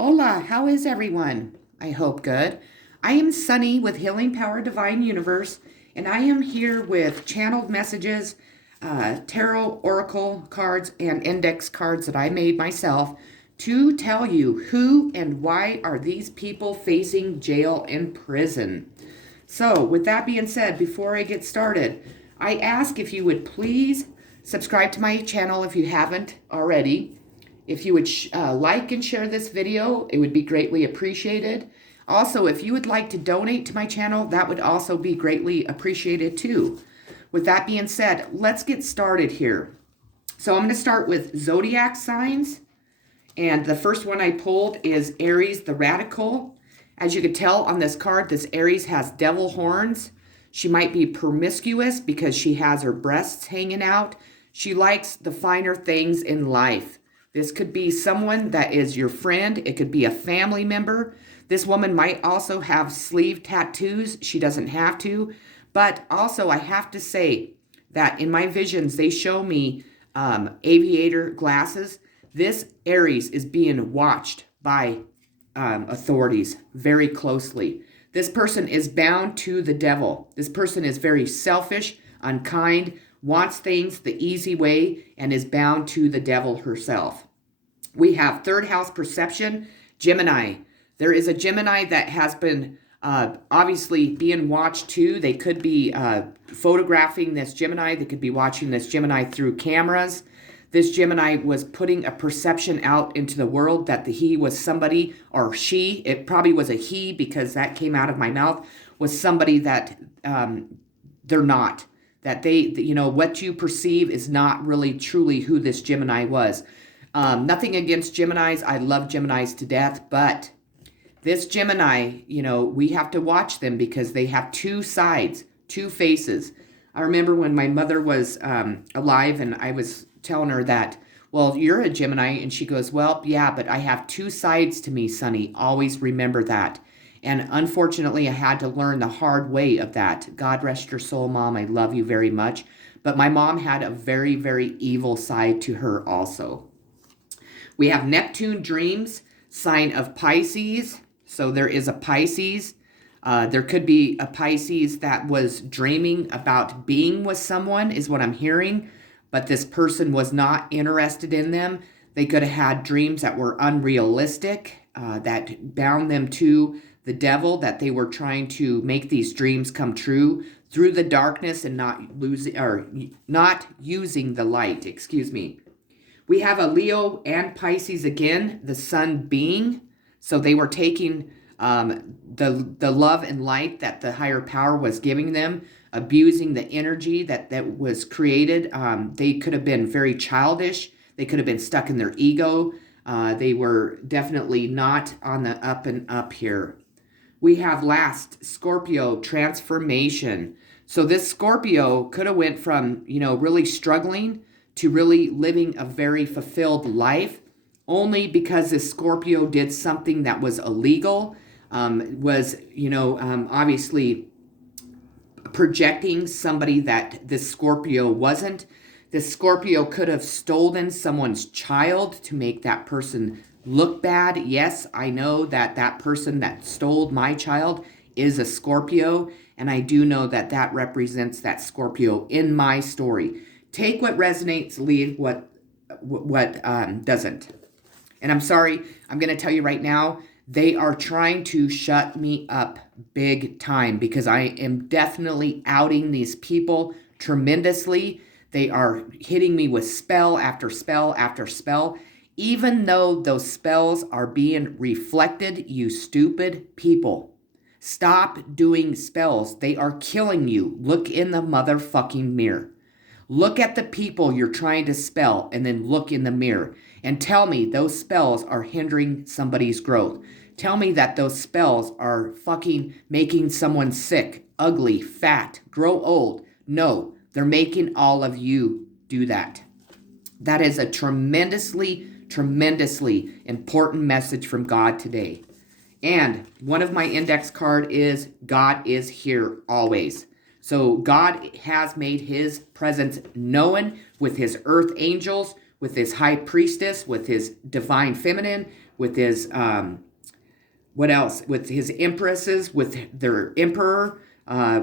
Hola, how is everyone? I hope good. I am Sunny with Healing Power Divine Universe, and I am here with channeled messages, tarot, oracle cards, and index cards that I made myself to tell you who and why are these people facing jail and prison. So, with that being said, before I get started, I ask if you would please subscribe to my channel if you haven't already. If you would like and share this video, it would be greatly appreciated. Also, if you would like to donate to my channel, that would also be greatly appreciated too. With that being said, let's get started here. So I'm going to start with zodiac signs. And the first one I pulled is Aries, the radical. As you can tell on this card, this Aries has devil horns. She might be promiscuous because she has her breasts hanging out. She likes the finer things in life. This could be someone that is your friend. It could be a family member. This woman might also have sleeve tattoos. She doesn't have to. But also, I have to say that in my visions, they show me aviator glasses. This Aries is being watched by authorities very closely. This person is bound to the devil. This person is very selfish, unkind, wants things the easy way, and is bound to the devil herself. We have third house perception, Gemini. There is a Gemini that has been obviously being watched too. They could be photographing this Gemini. They could be watching this Gemini through cameras. This Gemini was putting a perception out into the world that he was somebody, or she, it probably was a he because that came out of my mouth, was somebody that they're not. That what you perceive is not really truly who this Gemini was. Nothing against Geminis. I love Geminis to death, but this Gemini, we have to watch them because they have two sides, two faces. I remember when my mother was alive and I was telling her that, well, you're a Gemini, and she goes, well, yeah, but I have two sides to me, Sonny. Always remember that. And unfortunately, I had to learn the hard way of that. God rest your soul, Mom. I love you very much. But my mom had a very, very evil side to her also. We have Neptune dreams, sign of Pisces. So there is a Pisces. There could be a Pisces that was dreaming about being with someone, is what I'm hearing. But this person was not interested in them. They could have had dreams that were unrealistic, that bound them to the devil, that they were trying to make these dreams come true through the darkness and not using the light. Excuse me. We have a Leo and Pisces again, the sun being. So they were taking the love and light that the higher power was giving them, abusing the energy that was created. They could have been very childish. They could have been stuck in their ego. They were definitely not on the up and up here. We have last, Scorpio, transformation. So this Scorpio could have went from, really struggling to really living a very fulfilled life, only because this Scorpio did something that was illegal, obviously projecting somebody that this Scorpio wasn't. This Scorpio could have stolen someone's child to make that person look bad. Yes, I know that that person that stole my child is a Scorpio, and I do know that that represents that Scorpio in my story. Take what resonates, leave what doesn't. And I'm sorry, I'm going to tell you right now, they are trying to shut me up big time because I am definitely outing these people tremendously. They are hitting me with spell after spell after spell, even though those spells are being reflected, you stupid people. Stop doing spells. They are killing you. Look in the motherfucking mirror. Look at the people you're trying to spell and then look in the mirror and tell me those spells are hindering somebody's growth. Tell me that those spells are fucking making someone sick, ugly, fat, grow old. No, they're making all of you do that. That is a tremendously, tremendously important message from God today. And one of my index card is God is here always. So God has made his presence known with his earth angels, with his high priestess, with his divine feminine, with his what else? With his empresses, with their emperor.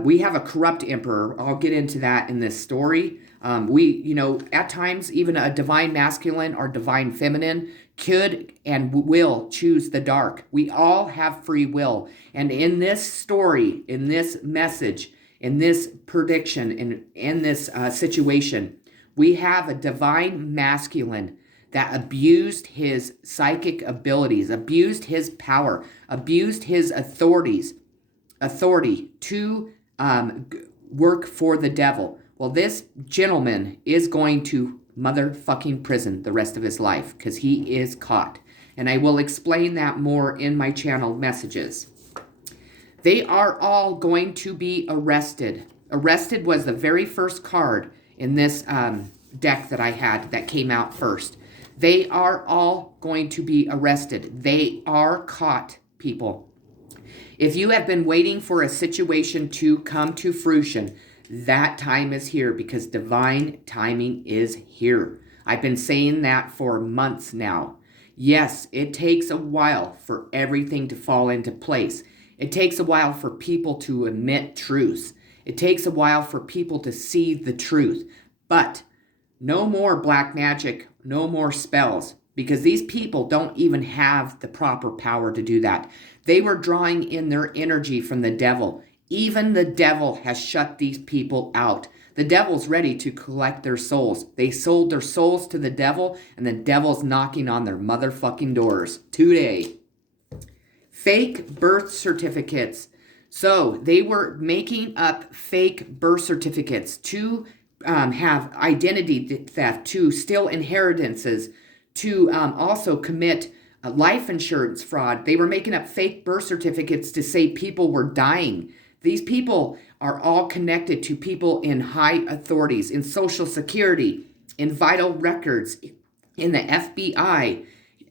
We have a corrupt emperor. I'll get into that in this story. At times, even a divine masculine or divine feminine could and will choose the dark. We all have free will. And in this story, in this message, in this prediction, in this situation, we have a divine masculine that abused his psychic abilities, abused his power, abused his authority to work for the devil. Well, this gentleman is going to motherfucking prison the rest of his life because he is caught. And I will explain that more in my channel messages. They are all going to be arrested. Arrested was the very first card in this deck that I had that came out first. They are all going to be arrested. They are caught, people. If you have been waiting for a situation to come to fruition, that time is here because divine timing is here. I've been saying that for months now. Yes, it takes a while for everything to fall into place. It takes a while for people to admit truths. It takes a while for people to see the truth. But no more black magic, no more spells, because these people don't even have the proper power to do that. They were drawing in their energy from the devil. Even the devil has shut these people out. The devil's ready to collect their souls. They sold their souls to the devil, and the devil's knocking on their motherfucking doors today. Fake birth certificates. So they were making up fake birth certificates to have identity theft, to steal inheritances, to also commit life insurance fraud. They were making up fake birth certificates to say people were dying. These people are all connected to people in high authorities, in Social Security, in vital records, in the FBI.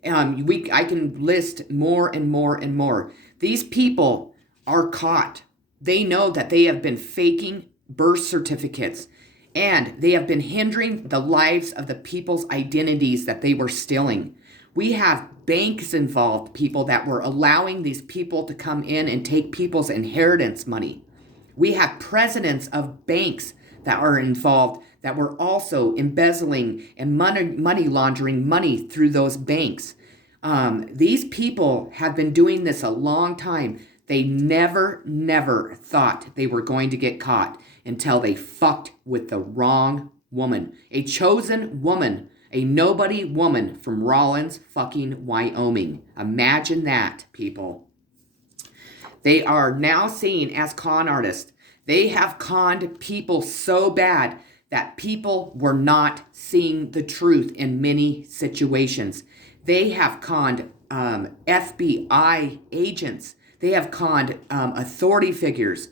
I can list more and more and more. These people are caught. They know that they have been faking birth certificates, and they have been hindering the lives of the people's identities that they were stealing. We have banks involved, people that were allowing these people to come in and take people's inheritance money. We have presidents of banks that are involved that were also embezzling and money laundering money through those banks. These people have been doing this a long time. They never thought they were going to get caught until they fucked with the wrong woman. A chosen woman, a nobody woman from Rawlins, fucking Wyoming. Imagine that, people. They are now seen as con artists. They have conned people so bad that people were not seeing the truth in many situations. They have conned FBI agents. They have conned authority figures.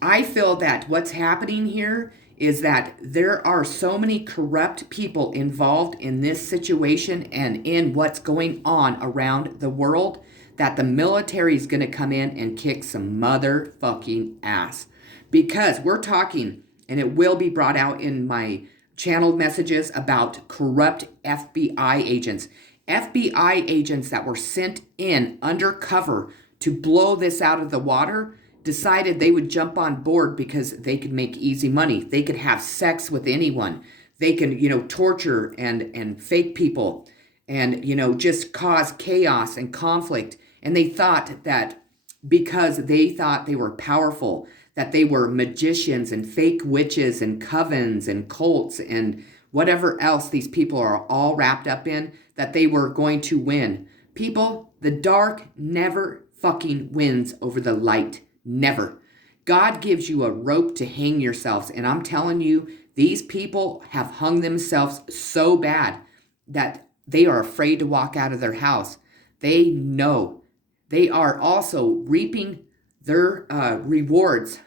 I feel that what's happening here is that there are so many corrupt people involved in this situation and in what's going on around the world that the military is going to come in and kick some motherfucking ass. Because we're talking, and it will be brought out in my channeled messages about corrupt FBI agents. FBI agents that were sent in undercover to blow this out of the water decided they would jump on board because they could make easy money. They could have sex with anyone. They can, torture and fake people and, just cause chaos and conflict. And they thought that because they thought they were powerful, that they were magicians and fake witches and covens and cults and whatever else these people are all wrapped up in, that they were going to win. People, the dark never fucking wins over the light. Never. God gives you a rope to hang yourselves. And I'm telling you, these people have hung themselves so bad that they are afraid to walk out of their house. They know. They are also reaping their rewards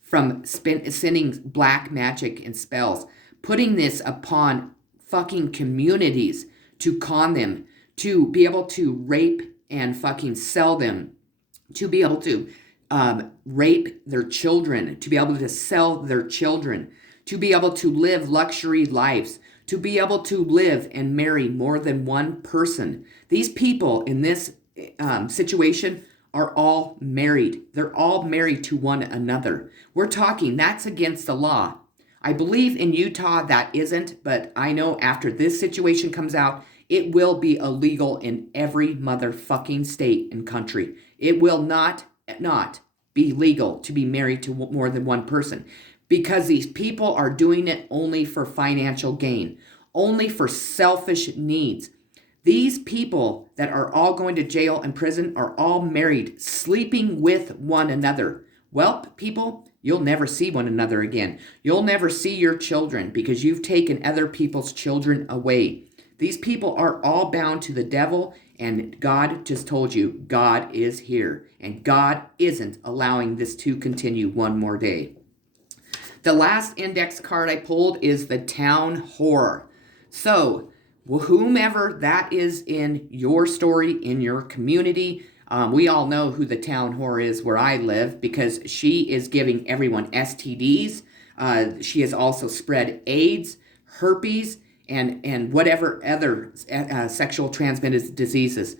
from sending black magic and spells, putting this upon fucking communities to con them, to be able to rape and fucking sell them, to be able to rape their children, to be able to sell their children, to be able to live luxury lives, to be able to live and marry more than one person. These people in this situation are all married. They're all married to one another. We're talking, that's against the law. I believe in Utah that isn't, but I know after this situation comes out, it will be illegal in every motherfucking state and country. It will not be legal to be married to more than one person because these people are doing it only for financial gain, only for selfish needs. These people that are all going to jail and prison are all married, sleeping with one another. Well, people, you'll never see one another again. You'll never see your children because you've taken other people's children away. These people are all bound to the devil, and God just told you God is here, and God isn't allowing this to continue one more day. The last index card I pulled is the Town Whore. So, whomever that is in your story, in your community, we all know who the Town Whore is where I live because she is giving everyone STDs. She has also spread AIDS, herpes, and whatever other sexual transmitted diseases.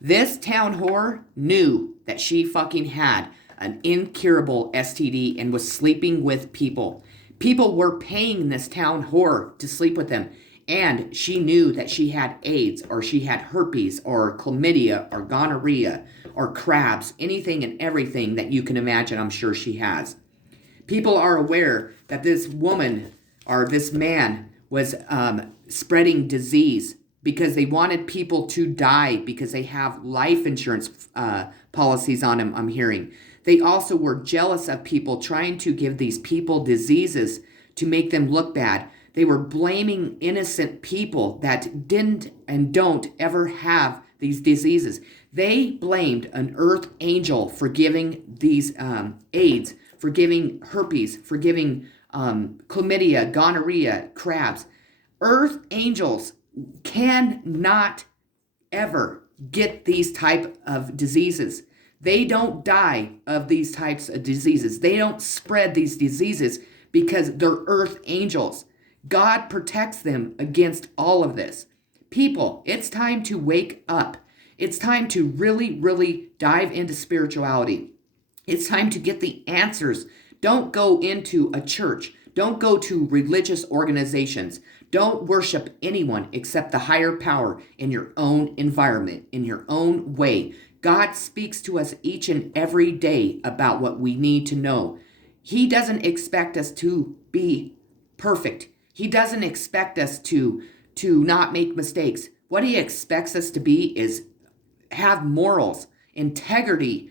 This Town Whore knew that she fucking had an incurable STD and was sleeping with people. People were paying this Town Whore to sleep with them. And she knew that she had AIDS or she had herpes or chlamydia or gonorrhea or crabs, anything and everything that you can imagine, I'm sure she has. People are aware that this woman or this man was spreading disease because they wanted people to die because they have life insurance policies on them, I'm hearing. They also were jealous of people trying to give these people diseases to make them look bad. They were blaming innocent people that didn't and don't ever have these diseases. They blamed an earth angel for giving these AIDS, for giving herpes, for giving chlamydia, gonorrhea, crabs. Earth angels cannot ever get these type of diseases. They don't die of these types of diseases. They don't spread these diseases because they're earth angels. God protects them against all of this. People, it's time to wake up. It's time to really, really dive into spirituality. It's time to get the answers. Don't go into a church. Don't go to religious organizations. Don't worship anyone except the higher power in your own environment, in your own way. God speaks to us each and every day about what we need to know. He doesn't expect us to be perfect. He doesn't expect us to not make mistakes. What he expects us to be is have morals, integrity,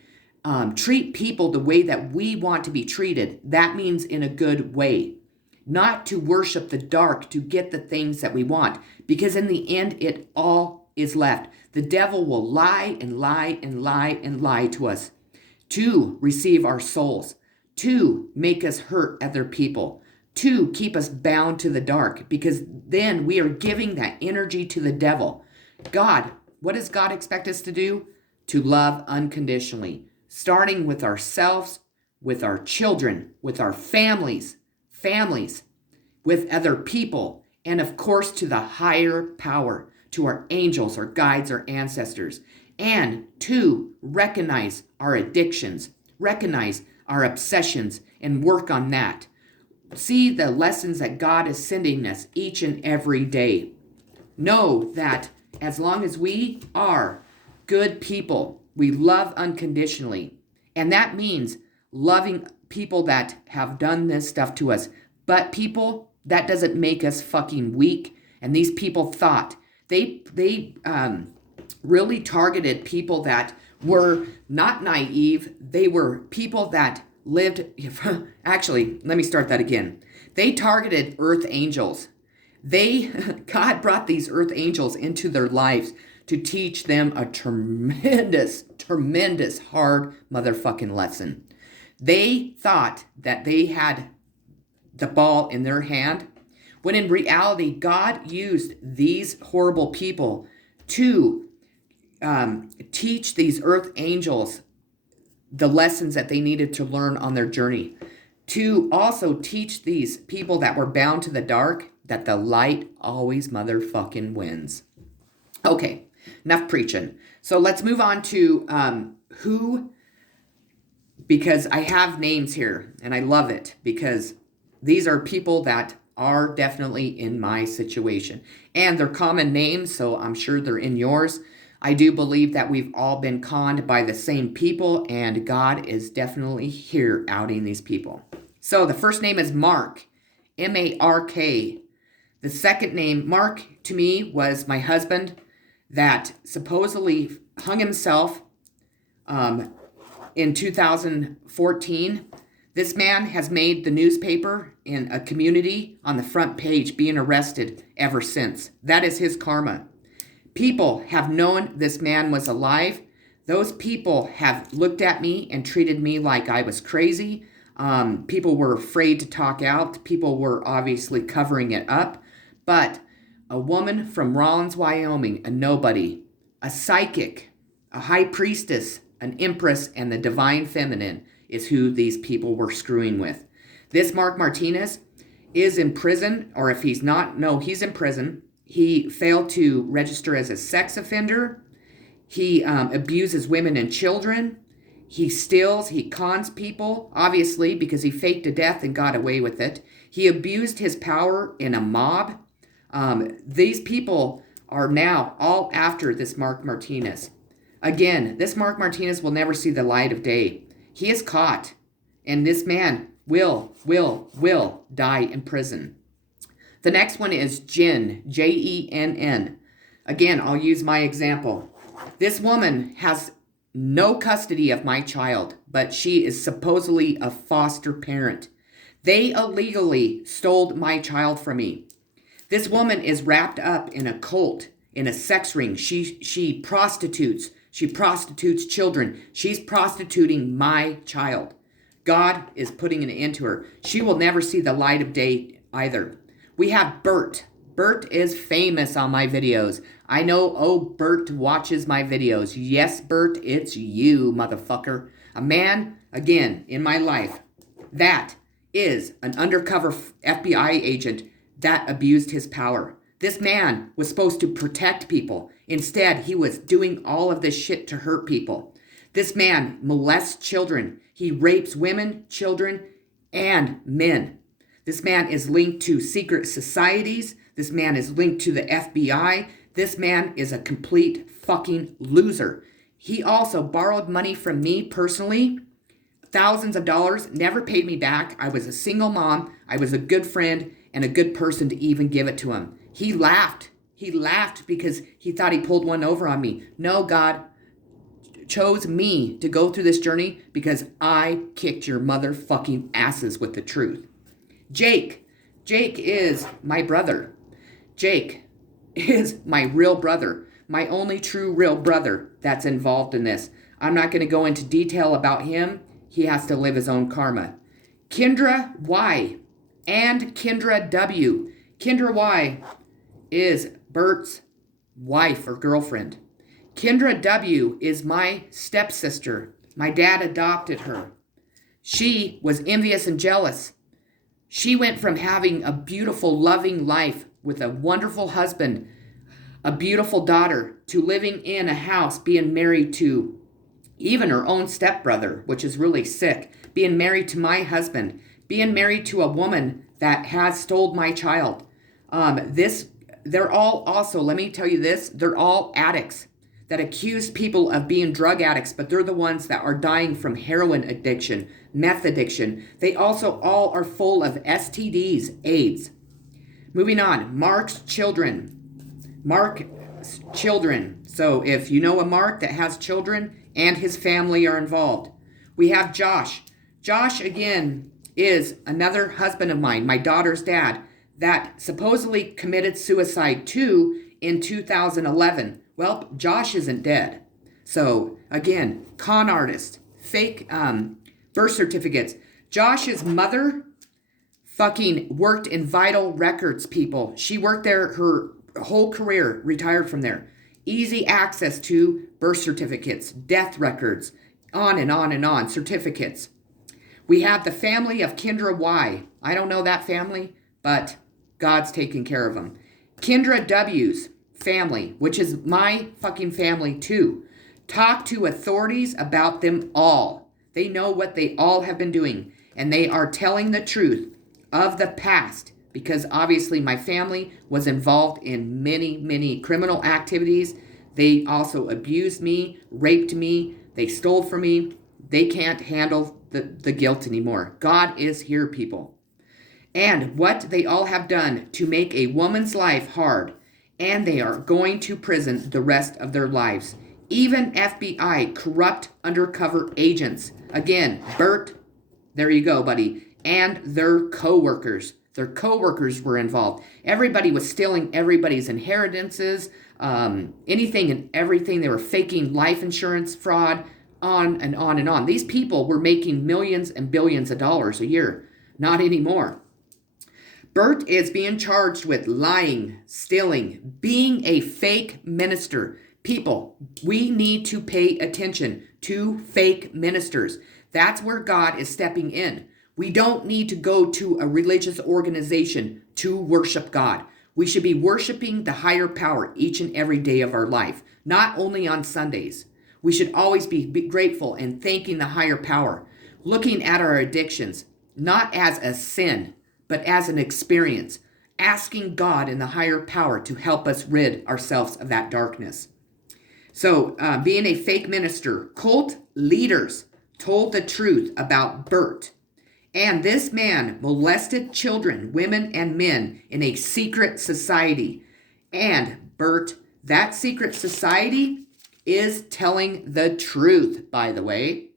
treat people the way that we want to be treated. That means in a good way. Not to worship the dark to get the things that we want. Because in the end, it all is left. The devil will lie and lie and lie and lie to us to receive our souls, to make us hurt other people, to keep us bound to the dark, because then we are giving that energy to the devil. God, what does God expect us to do? To love unconditionally, starting with ourselves, with our children, with our families, with other people, and of course to the higher power, to our angels, our guides, our ancestors, and to recognize our addictions, recognize our obsessions, and work on that. See the lessons that God is sending us each and every day. Know that as long as we are good people, we love unconditionally. And that means loving people that have done this stuff to us. But people, that doesn't make us fucking weak. And these people thought they really targeted people that were not naive. They were people that lived, actually, let me start that again. They targeted earth angels. God brought these earth angels into their lives to teach them a tremendous hard motherfucking lesson. They thought that they had the ball in their hand, when in reality, God used these horrible people to teach these earth angels the lessons that they needed to learn on their journey, to also teach these people that were bound to the dark that the light always motherfucking wins. Okay, enough preaching. So let's move on to who, because I have names here and I love it because these are people that are definitely in my situation. And they're common names, so I'm sure they're in yours. I do believe that we've all been conned by the same people, and God is definitely here outing these people. So the first name is Mark, M-A-R-K. The second name, Mark, to me, was my husband that supposedly hung himself in 2014. This man has made the newspaper in a community on the front page being arrested ever since. That is his karma. People have known this man was alive. Those people have looked at me and treated me like I was crazy. People were afraid to talk out. People were obviously covering it up. But a woman from Rollins, Wyoming, a nobody, a psychic, a high priestess, an empress, and the divine feminine is who these people were screwing with. This Mark Martinez is in prison, or if he's not, no, he's in prison. He failed to register as a sex offender. He abuses women and children. He steals, he cons people, obviously, because he faked a death and got away with it. He abused his power in a mob. These people are now all after this Mark Martinez. Again, this Mark Martinez will never see the light of day. He is caught, and this man will die in prison. The next one is Jen, Jenn. Again, I'll use my example. This woman has no custody of my child, but she is supposedly a foster parent. They illegally stole my child from me. This woman is wrapped up in a cult, in a sex ring. She prostitutes. She prostitutes children. She's prostituting my child. God is putting an end to her. She will never see the light of day either. We have Bert. Bert is famous on my videos. I know, oh, Bert watches my videos. Yes, Bert, it's you, motherfucker. A man, again, in my life, that is an undercover FBI agent that abused his power. This man was supposed to protect people. Instead, he was doing all of this shit to hurt people. This man molests children. He rapes women, children, and men. This man is linked to secret societies. This man is linked to the FBI. This man is a complete fucking loser. He also borrowed money from me personally, thousands of dollars, never paid me back. I was a single mom. I was a good friend and a good person to even give it to him. He laughed. He laughed because he thought he pulled one over on me. No, God chose me to go through this journey because I kicked your motherfucking asses with the truth. Jake is my brother. Jake is my real brother, my only true real brother that's involved in this. I'm not going to go into detail about him. He has to live his own karma. Kendra Y and Kendra W. Kendra Y is Bert's wife or girlfriend. Kendra W is my stepsister. My dad adopted her. She was envious and jealous. She went from having a beautiful, loving life with a wonderful husband, a beautiful daughter, to living in a house, being married to even her own stepbrother, which is really sick, being married to my husband, being married to a woman that has stole my child. They're all also, let me tell you this, they're all addicts that accuse people of being drug addicts, but they're the ones that are dying from heroin addiction, meth addiction. They also all are full of STDs, AIDS. Moving on, Mark's children. So if you know a Mark that has children and his family are involved. We have Josh. Josh, again, is another husband of mine, my daughter's dad, that supposedly committed suicide too in 2011. Well, Josh isn't dead. So, again, con artist, fake birth certificates. Josh's mother fucking worked in Vital Records, people. She worked there her whole career, retired from there. Easy access to birth certificates, death records, on and on and on, certificates. We have the family of Kendra Y. I don't know that family, but God's taking care of them. Kendra W's family, which is my fucking family too. Talk to authorities about them all. They know what they all have been doing, and they are telling the truth of the past, because obviously my family was involved in many, many criminal activities. They also abused me, raped me, they stole from me. They can't handle the guilt anymore. God is here, people. And what they all have done to make a woman's life hard, and they are going to prison the rest of their lives. Even FBI, corrupt undercover agents. Again, Bert, there you go, buddy, and their co-workers. Their co-workers were involved. Everybody was stealing everybody's inheritances, anything and everything. They were faking life insurance fraud, on and on and on. These people were making millions and billions of dollars a year. Not anymore. Bert is being charged with lying, stealing, being a fake minister. People, we need to pay attention to fake ministers. That's where God is stepping in. We don't need to go to a religious organization to worship God. We should be worshiping the higher power each and every day of our life, not only on Sundays. We should always be grateful and thanking the higher power, looking at our addictions, not as a sin, but as an experience, asking God and the higher power to help us rid ourselves of that darkness. So being a fake minister, cult leaders told the truth about Bert. And this man molested children, women, and men in a secret society. And Bert, that secret society is telling the truth, by the way.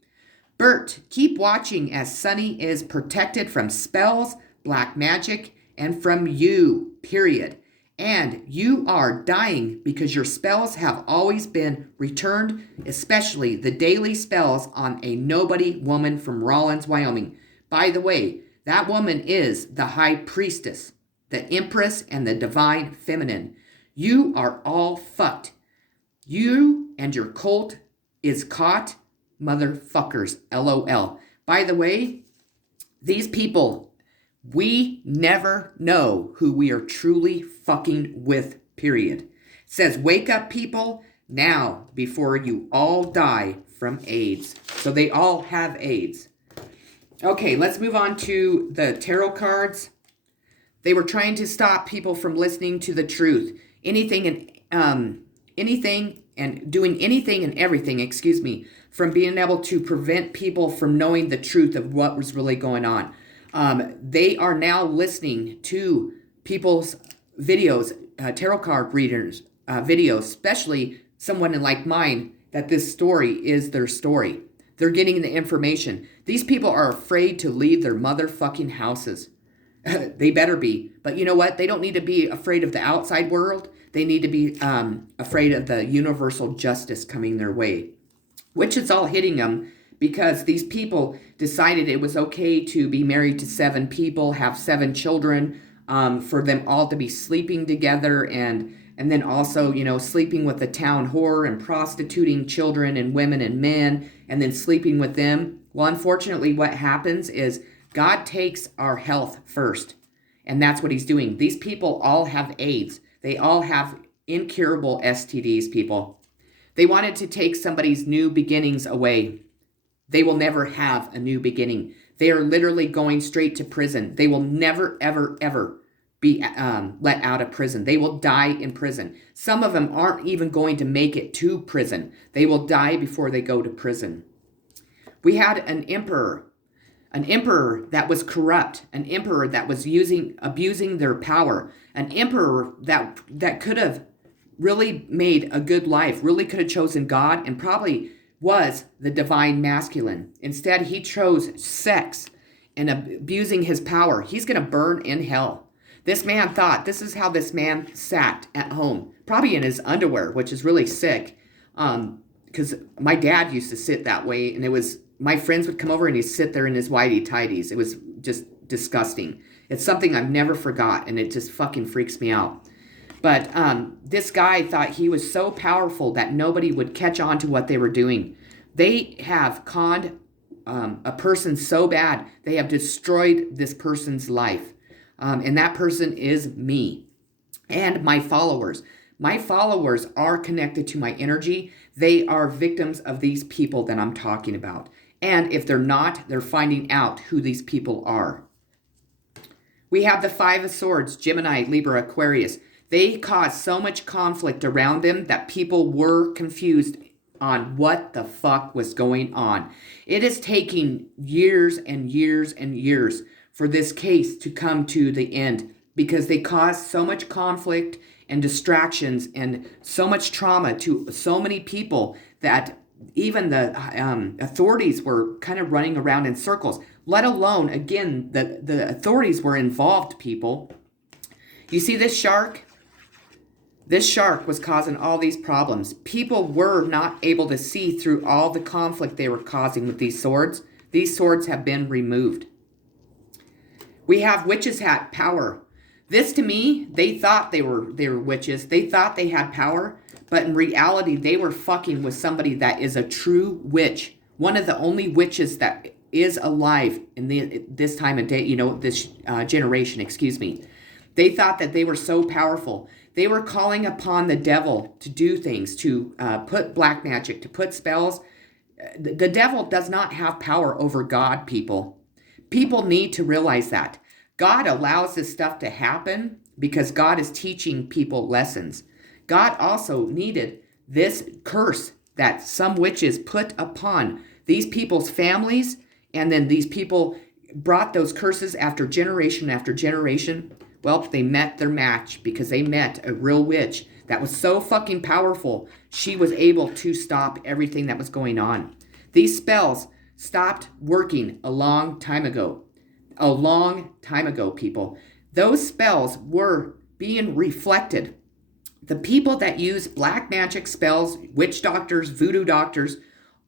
Bert, keep watching as Sunny is protected from spells, black magic, and from you, period. And you are dying because your spells have always been returned, especially the daily spells on a nobody woman from Rawlins, Wyoming. By the way, that woman is the high priestess, the empress, and the divine feminine. You are all fucked. You and your cult is caught, motherfuckers, LOL. By the way, these people, we never know who we are truly fucking with, period. It says, wake up, people, now before you all die from AIDS. So they all have AIDS. Okay, let's move on to the tarot cards. They were trying to stop people from listening to the truth. Anything and doing anything and everything, from being able to prevent people from knowing the truth of what was really going on. They are now listening to people's videos, tarot card readers' videos, especially someone like mine, that this story is their story. They're getting the information. These people are afraid to leave their motherfucking houses. They better be. But you know what? They don't need to be afraid of the outside world. They need to be afraid of the universal justice coming their way, which is all hitting them because these people decided it was okay to be married to 7 people, have 7 children, for them all to be sleeping together and then also, sleeping with the town whore and prostituting children and women and men and then sleeping with them. Well, unfortunately, what happens is God takes our health first, and that's what he's doing. These people all have AIDS. They all have incurable STDs, people. They wanted to take somebody's new beginnings away. They will never have a new beginning. They are literally going straight to prison. They will never, ever, ever be let out of prison. They will die in prison. Some of them aren't even going to make it to prison. They will die before they go to prison. We had an emperor that was corrupt, an emperor that was abusing their power, an emperor that could have really made a good life, really could have chosen God and probably was the divine masculine. Instead, he chose sex and abusing his power. He's going to burn in hell. This man thought, this is how this man sat at home, probably in his underwear, which is really sick. Because my dad used to sit that way, and my friends would come over and he'd sit there in his whitey tighties. It was just disgusting. It's something I've never forgot, and it just fucking freaks me out. But this guy thought he was so powerful that nobody would catch on to what they were doing. They have conned a person so bad, they have destroyed this person's life. And that person is me and my followers. My followers are connected to my energy. They are victims of these people that I'm talking about. And if they're not, they're finding out who these people are. We have the Five of Swords, Gemini, Libra, Aquarius. They caused so much conflict around them that people were confused on what the fuck was going on. It is taking years and years and years for this case to come to the end because they caused so much conflict and distractions and so much trauma to so many people that even the authorities were kind of running around in circles, let alone, again, the authorities were involved, people. You see this shark? This shark was causing all these problems. People were not able to see through all the conflict they were causing with these swords. These swords have been removed. We have witch's hat, power. This, to me, they thought they were witches. They thought they had power. But in reality, they were fucking with somebody that is a true witch. One of the only witches that is alive in this time of day, this generation, excuse me. They thought that they were so powerful. They were calling upon the devil to do things, to put black magic, to put spells. The devil does not have power over God, people. People need to realize that. God allows this stuff to happen because God is teaching people lessons. God also needed this curse that some witches put upon these people's families, and then these people brought those curses after generation after generation. Well, they met their match because they met a real witch that was so fucking powerful, she was able to stop everything that was going on. These spells stopped working a long time ago. A long time ago, people. Those spells were being reflected. The people that use black magic spells, witch doctors, voodoo doctors,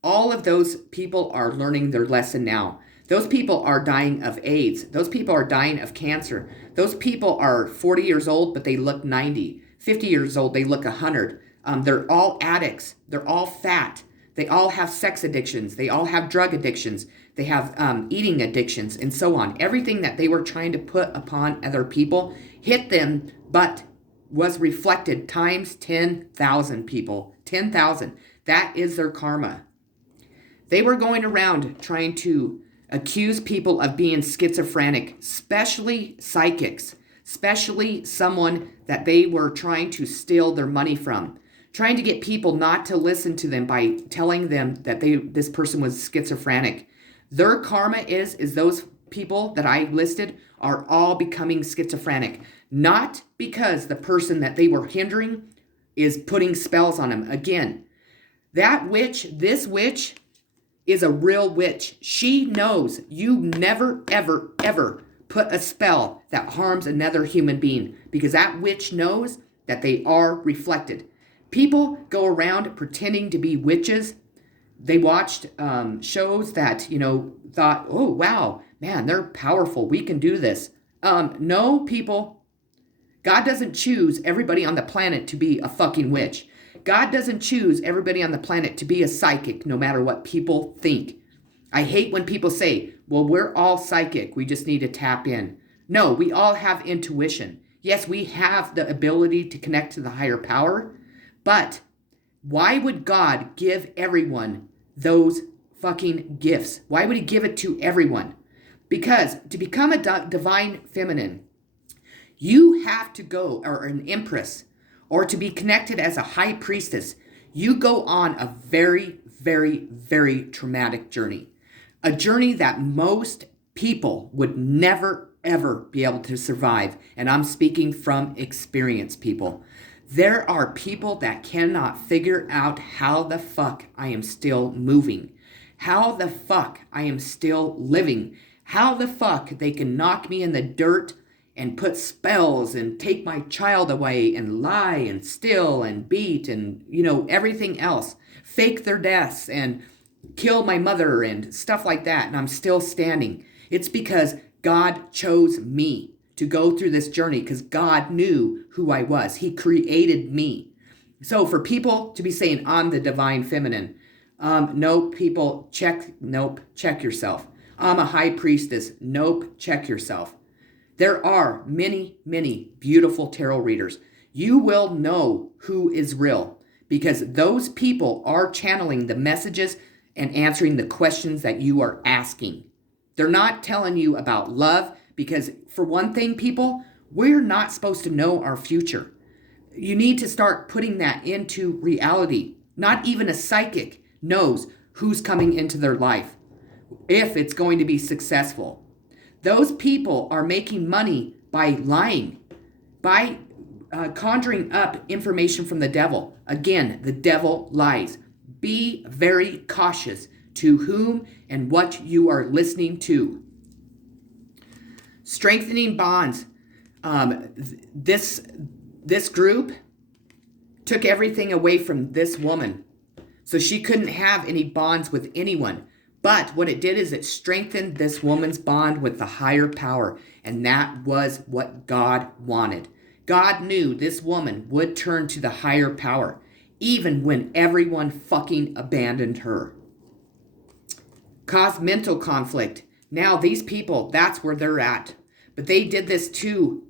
all of those people are learning their lesson now. Those people are dying of AIDS. Those people are dying of cancer. Those people are 40 years old, but they look 90. 50 years old, they look 100. They're all addicts. They're all fat. They all have sex addictions. They all have drug addictions. They have eating addictions and so on. Everything that they were trying to put upon other people hit them, but was reflected times 10,000 people. 10,000. That is their karma. They were going around trying to accuse people of being schizophrenic, especially psychics, especially someone that they were trying to steal their money from, trying to get people not to listen to them by telling them that this person was schizophrenic. Their karma is those people that I listed are all becoming schizophrenic, not because the person that they were hindering is putting spells on them. Again, this witch is a real witch. She knows you never, ever, ever put a spell that harms another human being because that witch knows that they are reflected. People go around pretending to be witches. They watched shows that, thought, oh, wow, man, they're powerful. We can do this. No, people. God doesn't choose everybody on the planet to be a fucking witch. God doesn't choose everybody on the planet to be a psychic, no matter what people think. I hate when people say, well, we're all psychic. We just need to tap in. No, we all have intuition. Yes, we have the ability to connect to the higher power, but why would God give everyone those fucking gifts? Why would he give it to everyone? Because to become a divine feminine, you have to go, or an empress, or to be connected as a high priestess, you go on a very, very, very traumatic journey. A journey that most people would never, ever be able to survive. And I'm speaking from experience, people. There are people that cannot figure out how the fuck I am still moving, how the fuck I am still living, how the fuck they can knock me in the dirt and put spells and take my child away and lie and steal and beat and, everything else, fake their deaths and kill my mother and stuff like that. And I'm still standing. It's because God chose me to go through this journey because God knew who I was. He created me. So for people to be saying I'm the divine feminine, nope, people, check yourself. I'm a high priestess. Nope, check yourself. There are many, many beautiful tarot readers. You will know who is real because those people are channeling the messages and answering the questions that you are asking. They're not telling you about love because, for one thing, people, we're not supposed to know our future. You need to start putting that into reality. Not even a psychic knows who's coming into their life, if it's going to be successful. Those people are making money by lying, by conjuring up information from the devil. Again, the devil lies. Be very cautious to whom and what you are listening to. Strengthening bonds. This group took everything away from this woman. So she couldn't have any bonds with anyone. But what it did is it strengthened this woman's bond with the higher power. And that was what God wanted. God knew this woman would turn to the higher power, even when everyone fucking abandoned her. Caused mental conflict. Now these people, that's where they're at. But they did this to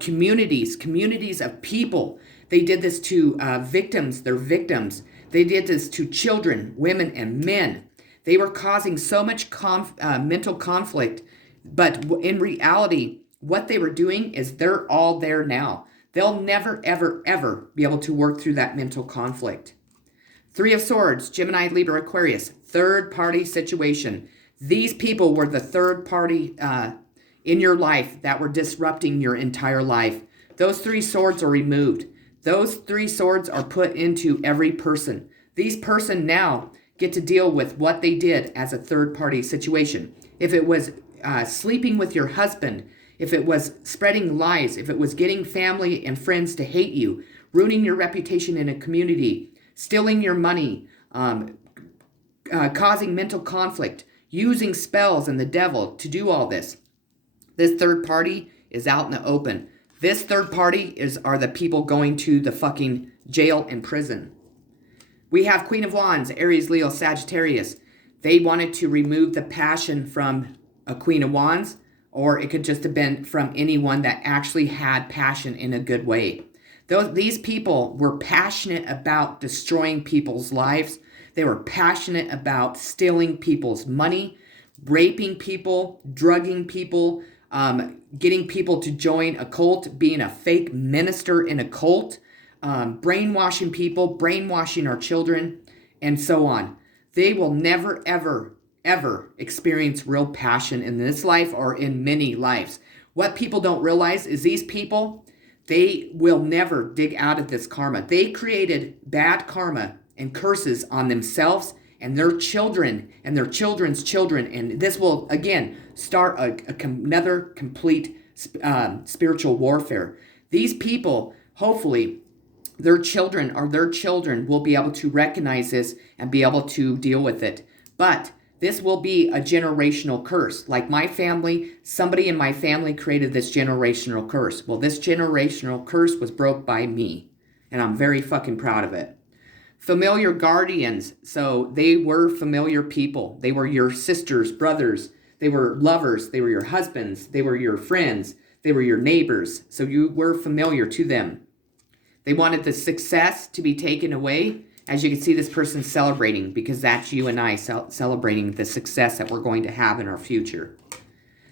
communities of people. They did this to victims, their victims. They did this to children, women, and men. They were causing so much mental conflict. But in reality, what they were doing is they're all there now. They'll never, ever, ever be able to work through that mental conflict. Three of Swords, Gemini, Libra, Aquarius, third party situation. These people were the third party in your life that were disrupting your entire life. Those three swords are removed. Those three swords are put into every person. These person now get to deal with what they did as a third party situation. If it was sleeping with your husband, if it was spreading lies, if it was getting family and friends to hate you, ruining your reputation in a community, stealing your money, causing mental conflict, using spells and the devil to do all this. This third party is out in the open. This third party are the people going to the fucking jail and prison. We have Queen of Wands, Aries, Leo, Sagittarius. They wanted to remove the passion from a Queen of Wands, or it could just have been from anyone that actually had passion in a good way. These people were passionate about destroying people's lives. They were passionate about stealing people's money, raping people, drugging people, getting people to join a cult, being a fake minister in a cult, brainwashing people, brainwashing our children, and so on. They will never, ever, ever experience real passion in this life or in many lives. What people don't realize is these people, they will never dig out of this karma. They created bad karma and curses on themselves and their children and their children's children. And this will, again, start another complete spiritual warfare. These people, hopefully, their children will be able to recognize this and be able to deal with it. But this will be a generational curse. Like my family, somebody in my family created this generational curse. Well, this generational curse was broke by me, and I'm very fucking proud of it. Familiar guardians. So they were familiar people. They were your sisters, brothers. They were lovers. They were your husbands. They were your friends. They were your neighbors. So you were familiar to them. They wanted the success to be taken away. As you can see, this person's celebrating because that's you and I celebrating the success that we're going to have in our future.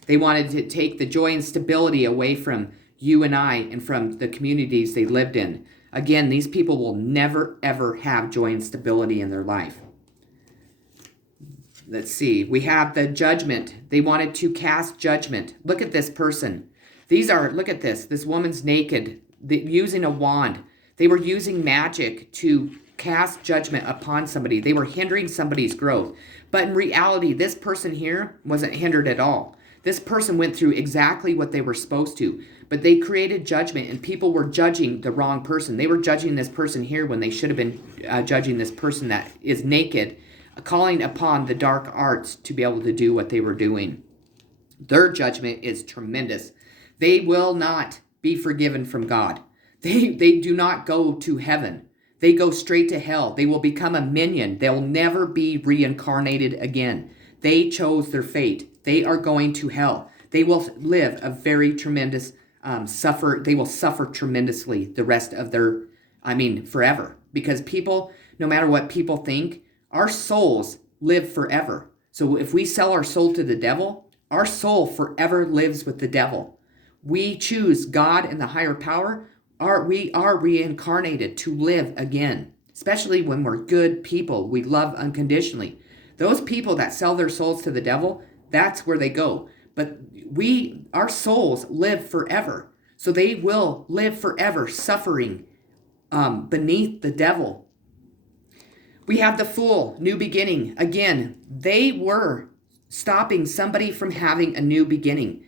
They wanted to take the joy and stability away from you and I and from the communities they lived in. Again, these people will never, ever have joy and stability in their life. Let's see. We have the judgment. They wanted to cast judgment. Look at this person. Look at this. This woman's naked, using a wand. They were using magic to cast judgment upon somebody. They were hindering somebody's growth. But in reality, this person here wasn't hindered at all. This person went through exactly what they were supposed to. But they created judgment, and people were judging the wrong person. They were judging this person here when they should have been judging this person that is naked, calling upon the dark arts to be able to do what they were doing. Their judgment is tremendous. They will not be forgiven from God. They do not go to heaven. They go straight to hell. They will become a minion. They'll never be reincarnated again. They chose their fate. They are going to hell. they will live a very tremendous they will suffer tremendously the rest of their, forever. Because people, no matter what people think, our souls live forever. So if we sell our soul to the devil, our soul forever lives with the devil. We choose God and the higher power. We are reincarnated to live again, especially when we're good people. We love unconditionally. Those people that sell their souls to the devil, that's where they go. But our souls live forever. So they will live forever suffering beneath the devil. We have the Fool, new beginning. Again, they were stopping somebody from having a new beginning.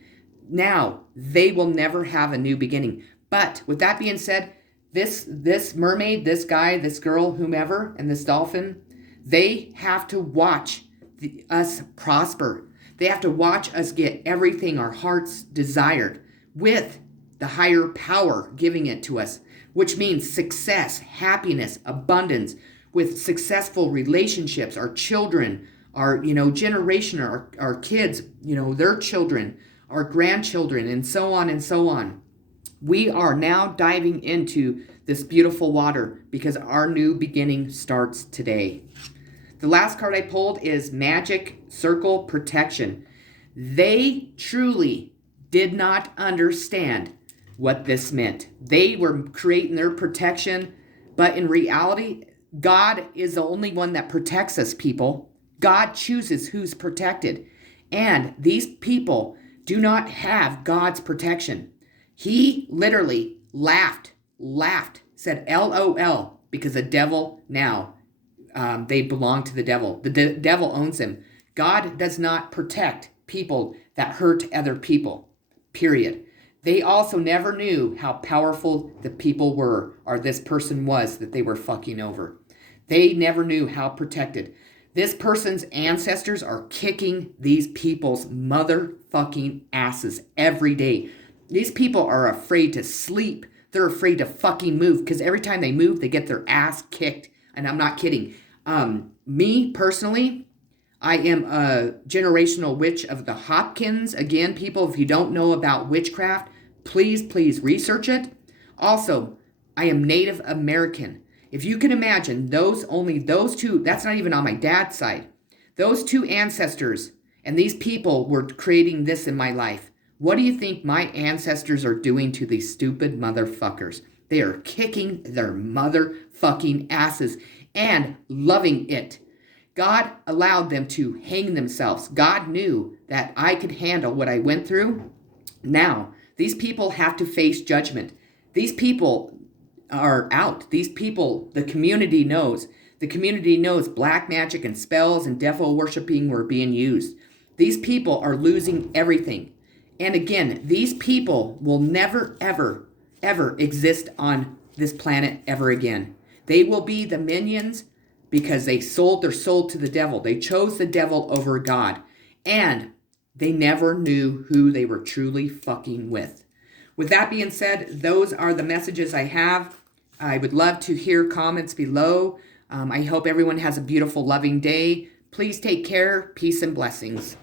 Now, they will never have a new beginning. But with that being said, this mermaid, this guy, this girl, whomever, and this dolphin, they have to watch us prosper. They have to watch us get everything our hearts desired with the higher power giving it to us, which means success, happiness, abundance, with successful relationships, our children, our generation, our kids, their children, our grandchildren, and so on and so on. We are now diving into this beautiful water because our new beginning starts today. The last card I pulled is Magic Circle Protection. They truly did not understand what this meant. They were creating their protection, but in reality, God is the only one that protects us, people. God chooses who's protected. And these people do not have God's protection. He literally laughed, said LOL, because the devil now, they belong to the devil. The devil owns him. God does not protect people that hurt other people, period. They also never knew how powerful the people were, or this person was that they were fucking over. They never knew how protected. This person's ancestors are kicking these people's motherfucking asses every day. These people are afraid to sleep. They're afraid to fucking move because every time they move, they get their ass kicked. And I'm not kidding. Me personally, I am a generational witch of the Hopkins. Again, people, if you don't know about witchcraft, please research it. Also, I am Native American. If you can imagine only those two, that's not even on my dad's side. Those two ancestors and these people were creating this in my life. What do you think my ancestors are doing to these stupid motherfuckers? They are kicking their motherfucking asses and loving it. God allowed them to hang themselves. God knew that I could handle what I went through. Now, these people have to face judgment. These people are out. These people, the community knows. The community knows black magic and spells and devil worshiping were being used. These people are losing everything. And again, these people will never, ever, ever exist on this planet ever again. They will be the minions because they sold their soul to the devil. They chose the devil over God. And they never knew who they were truly fucking with. With that being said, those are the messages I have. I would love to hear comments below. I hope everyone has a beautiful, loving day. Please take care. Peace and blessings.